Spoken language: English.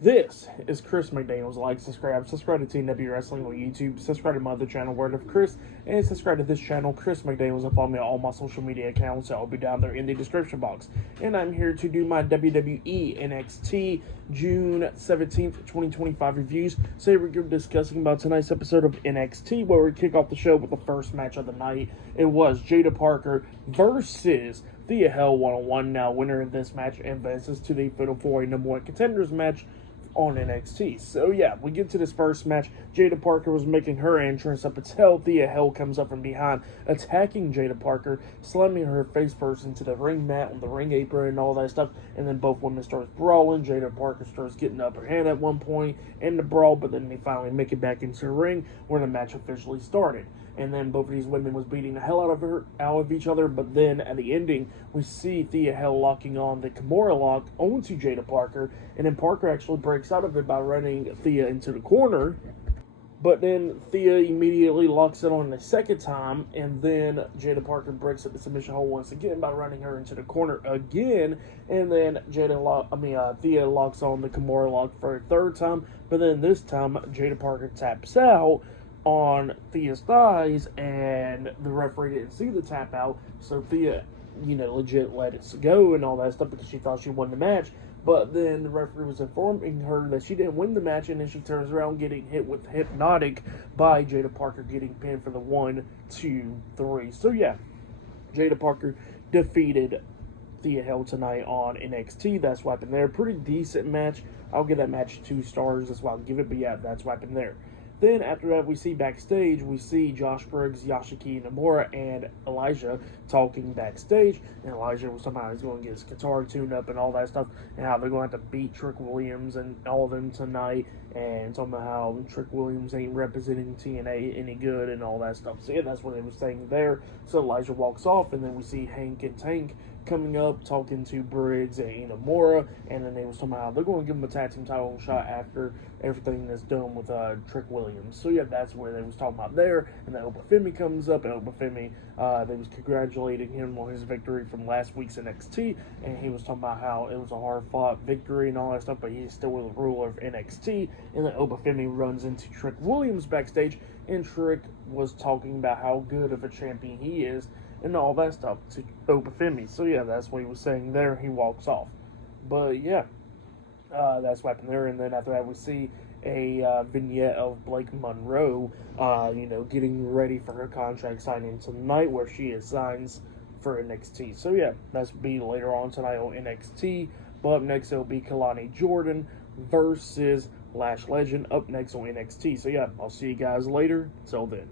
This is Chris McDaniels. Like, subscribe to TNW Wrestling on YouTube, subscribe to my other channel, Word of Chris, and subscribe to this channel, Chris McDaniels, and follow me on all my social media accounts. I'll be down there in the description box. And I'm here to do my WWE NXT June 17th, 2025 reviews. So we're discussing about tonight's episode of NXT, where we kick off the show with the first match of the night. It was Jaida Parker versus Thea Hell 101. Now, winner of this match advances to the Fatal 4 number one contenders match on NXT. So yeah, we get to this first match. Jaida Parker was making her entrance up until Thea Hell comes up from behind, attacking Jaida Parker, slamming her face first into the ring mat on the ring apron and all that stuff. And then both women start brawling. Jaida Parker starts getting the upper hand at one point in the brawl, but then they finally make it back into the ring where the match officially started. And then both of these women was beating the hell out of each other. But then at the ending, we see Thea Hell locking on the Kimura lock onto Jaida Parker, and then Parker actually breaks out of it by running Thea into the corner. But then Thea immediately locks it on the second time, and then Jaida Parker breaks up the submission hold once again by running her into the corner again. And then Thea locks on the Kimura lock for a third time. But then this time, Jaida Parker taps out on Thea's thighs, and the referee didn't see the tap out, so Thea, legit let it go and all that stuff because she thought she won the match. But then the referee was informing her that she didn't win the match, and then she turns around getting hit with Hypnotic by Jaida Parker, getting pinned for the 1, 2, 3. So yeah, Jaida Parker defeated Thea Hell tonight on NXT. That's what happened there. Pretty decent match. I'll give that match 2 stars. That's what I'll give it, but yeah, that's what happened there. Then after that, we see backstage, we see Josh Briggs, Yashiki Nomura, and Elijah talking backstage. And Elijah was somehow he's going to get his guitar tuned up and all that stuff, and how they're going to have to beat Trick Williams and all of them tonight, and talking about how Trick Williams ain't representing TNA any good and all that stuff. So yeah, that's what they were saying there. So Elijah walks off, and then we see Hank and Tank coming up, talking to Briggs and Inamura, and then they was talking about how they're going to give him a tag team title shot after everything that's done with Trick Williams. So yeah, that's where they was talking about there. And then Obafemi comes up, and Obafemi, they was congratulating him on his victory from last week's NXT, and he was talking about how it was a hard-fought victory and all that stuff, but he's still the ruler of NXT. And then Obafemi runs into Trick Williams backstage, and Trick was talking about how good of a champion he is and all that stuff to Obafemi. So yeah, that's what he was saying there. He walks off. But yeah, that's what happened there. And then after that, we see a vignette of Blake Monroe, getting ready for her contract signing tonight, where she signs for NXT. So yeah, that's be later on tonight on NXT. But up next, it'll be Kalani Jordan versus Lash Legend up next on NXT. So yeah, I'll see you guys later. Till then.